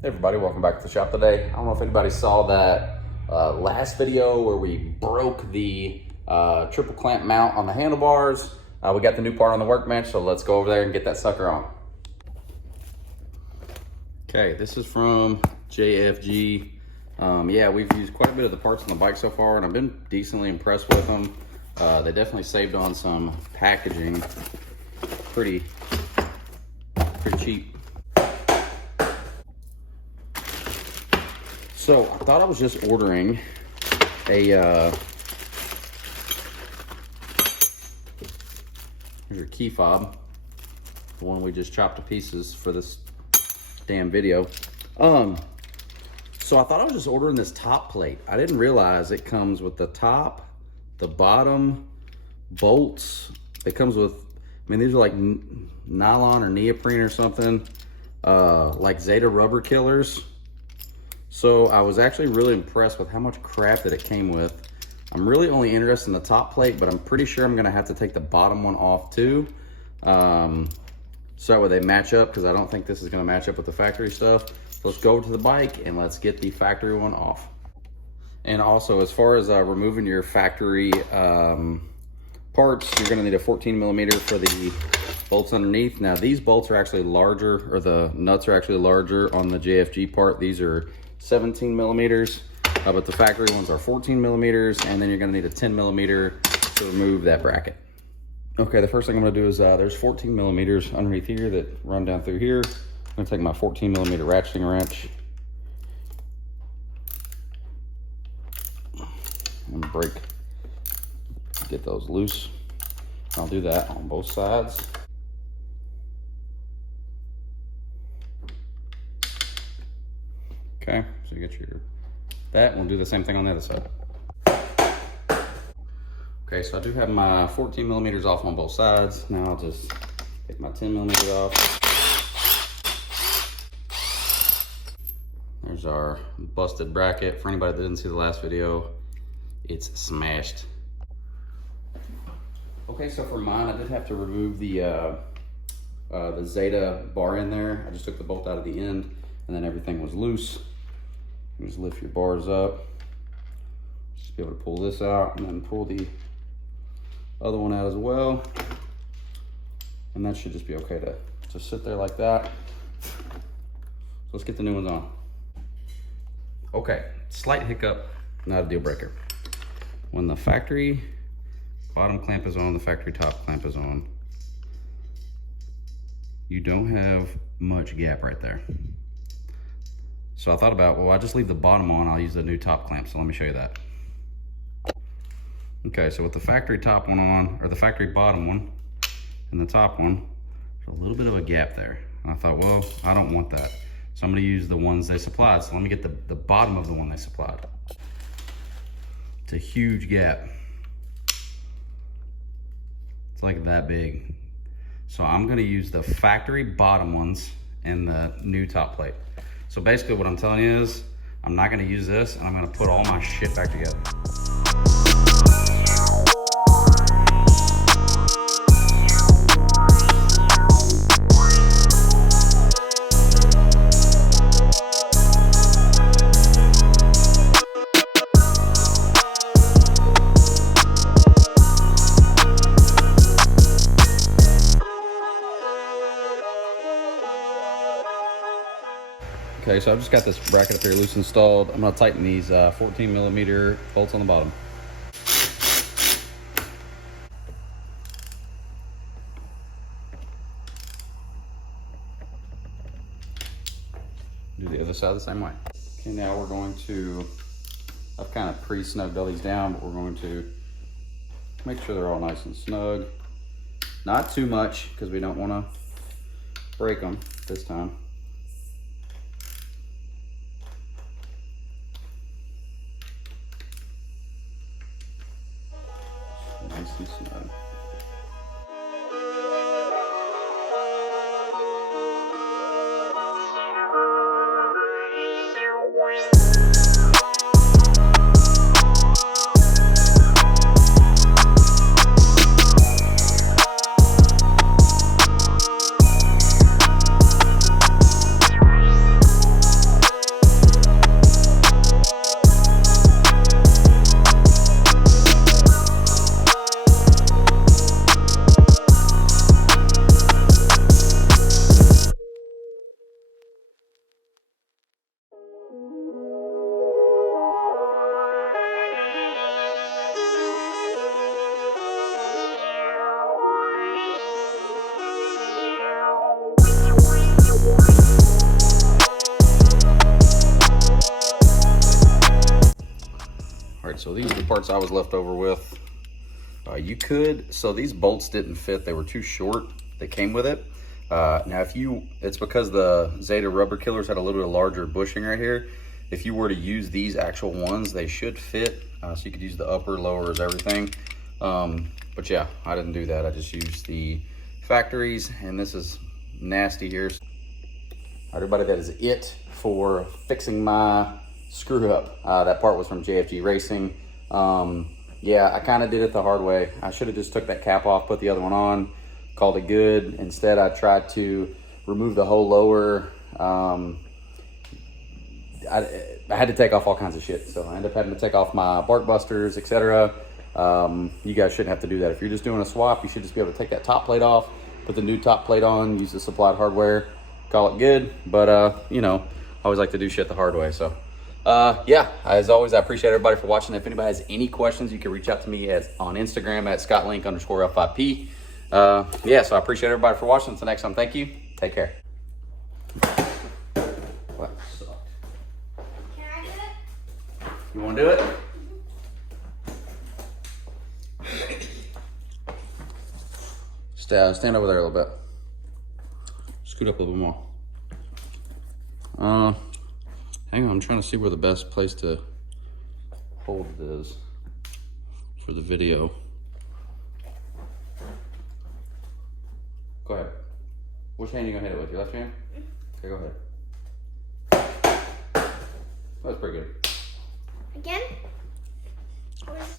Hey everybody, welcome back to the shop today. I don't know if anybody saw that last video where we broke the triple clamp mount on the handlebars. We got the new part on the workbench, so let's go over there and get that sucker on. Okay, this is from JFG. Yeah, we've used quite a bit of the parts on the bike so far, and I've been decently impressed with them. They definitely saved on some packaging. Pretty cheap. So I thought I was just ordering a, here's your key fob, the one we just chopped to pieces for this damn video. So I thought I was just ordering this top plate. I didn't realize it comes with the top, the bottom, bolts. It comes with, I mean, these are like nylon or neoprene or something, like Zeta rubber killers. So I was actually really impressed with how much crap that it came with. I'm really only interested in the top plate, but I'm pretty sure I'm gonna have to take the bottom one off too. So that way they match up, because I don't think this is gonna match up with the factory stuff. So let's go over to the bike and let's get the factory one off. And also, as far as removing your factory parts, you're gonna need a 14 millimeter for the bolts underneath. Now these bolts are actually larger, or the nuts are actually larger on the JFG part. These are 17 millimeters, but the factory ones are 14 millimeters, and then you're gonna need a 10 millimeter to remove that bracket. Okay, the first thing I'm gonna do is, there's 14 millimeters underneath here that run down through here. I'm gonna take my 14 millimeter ratcheting wrench and get those loose. I'll do that on both sides. Okay, so you get that, and we'll do the same thing on the other side. Okay, so I do have my 14 millimeters off on both sides. Now I'll just take my 10 millimeters off. There's our busted bracket. For anybody that didn't see the last video, it's smashed. Okay, so for mine, I did have to remove the Zeta bar in there. I just took the bolt out of the end, and then everything was loose. You just lift your bars up. Just be able to pull this out, and then pull the other one out as well. And that should just be okay to just sit there like that. So let's get the new ones on. Okay, slight hiccup, not a deal breaker. When the factory bottom clamp is on, the factory top clamp is on, you don't have much gap right there. So I thought about, well, I just leave the bottom on, I'll use the new top clamp. So let me show you that. Okay, so with the factory top one on, or the factory bottom one and the top one, there's a little bit of a gap there. And I thought, well, I don't want that. So I'm gonna use the ones they supplied. So let me get the bottom of the one they supplied. It's a huge gap. It's like that big. So I'm gonna use the factory bottom ones and the new top plate. So basically what I'm telling you is, I'm not gonna use this, and I'm gonna put all my shit back together. Okay, so I've just got this bracket up here loose installed. I'm gonna tighten these 14 millimeter bolts on the bottom. Do the other side the same way. Okay, now we're going to, I've kind of pre-snugged all these down, but we're going to make sure they're all nice and snug. Not too much, because we don't want to break them this time. Nice and snug. So these are the parts I was left over with. You could, so these bolts didn't fit. They were too short. They came with it. Now it's because the Zeta rubber killers had a little bit larger bushing right here. If you were to use these actual ones, they should fit. So you could use the upper, lowers, everything. But yeah, I didn't do that. I just used the factories, and this is nasty here. Everybody, that is it for fixing my screw up. That part was from JFG Racing. Yeah, I kind of did it the hard way. I should have just took that cap off, put the other one on, called it good. Instead, I tried to remove the whole lower. I had to take off all kinds of shit. So I ended up having to take off my bark busters, etc. You guys shouldn't have to do that. If you're just doing a swap, you should just be able to take that top plate off, put the new top plate on, use the supplied hardware, call it good. But, you know, I always like to do shit the hard way. So, yeah, as always, I appreciate everybody for watching. If anybody has any questions, you can reach out to me on Instagram at scottlink_F5P. Yeah, so I appreciate everybody for watching. Until next time, thank you. Take care. What sucked? Can I do it? You want to do it? Stand over there a little bit. Scoot up a little bit more. Hang on, I'm trying to see where the best place to hold it is for the video. Go ahead. Which hand are you gonna hit it with? Your left hand? Okay, go ahead. That's pretty good. Again?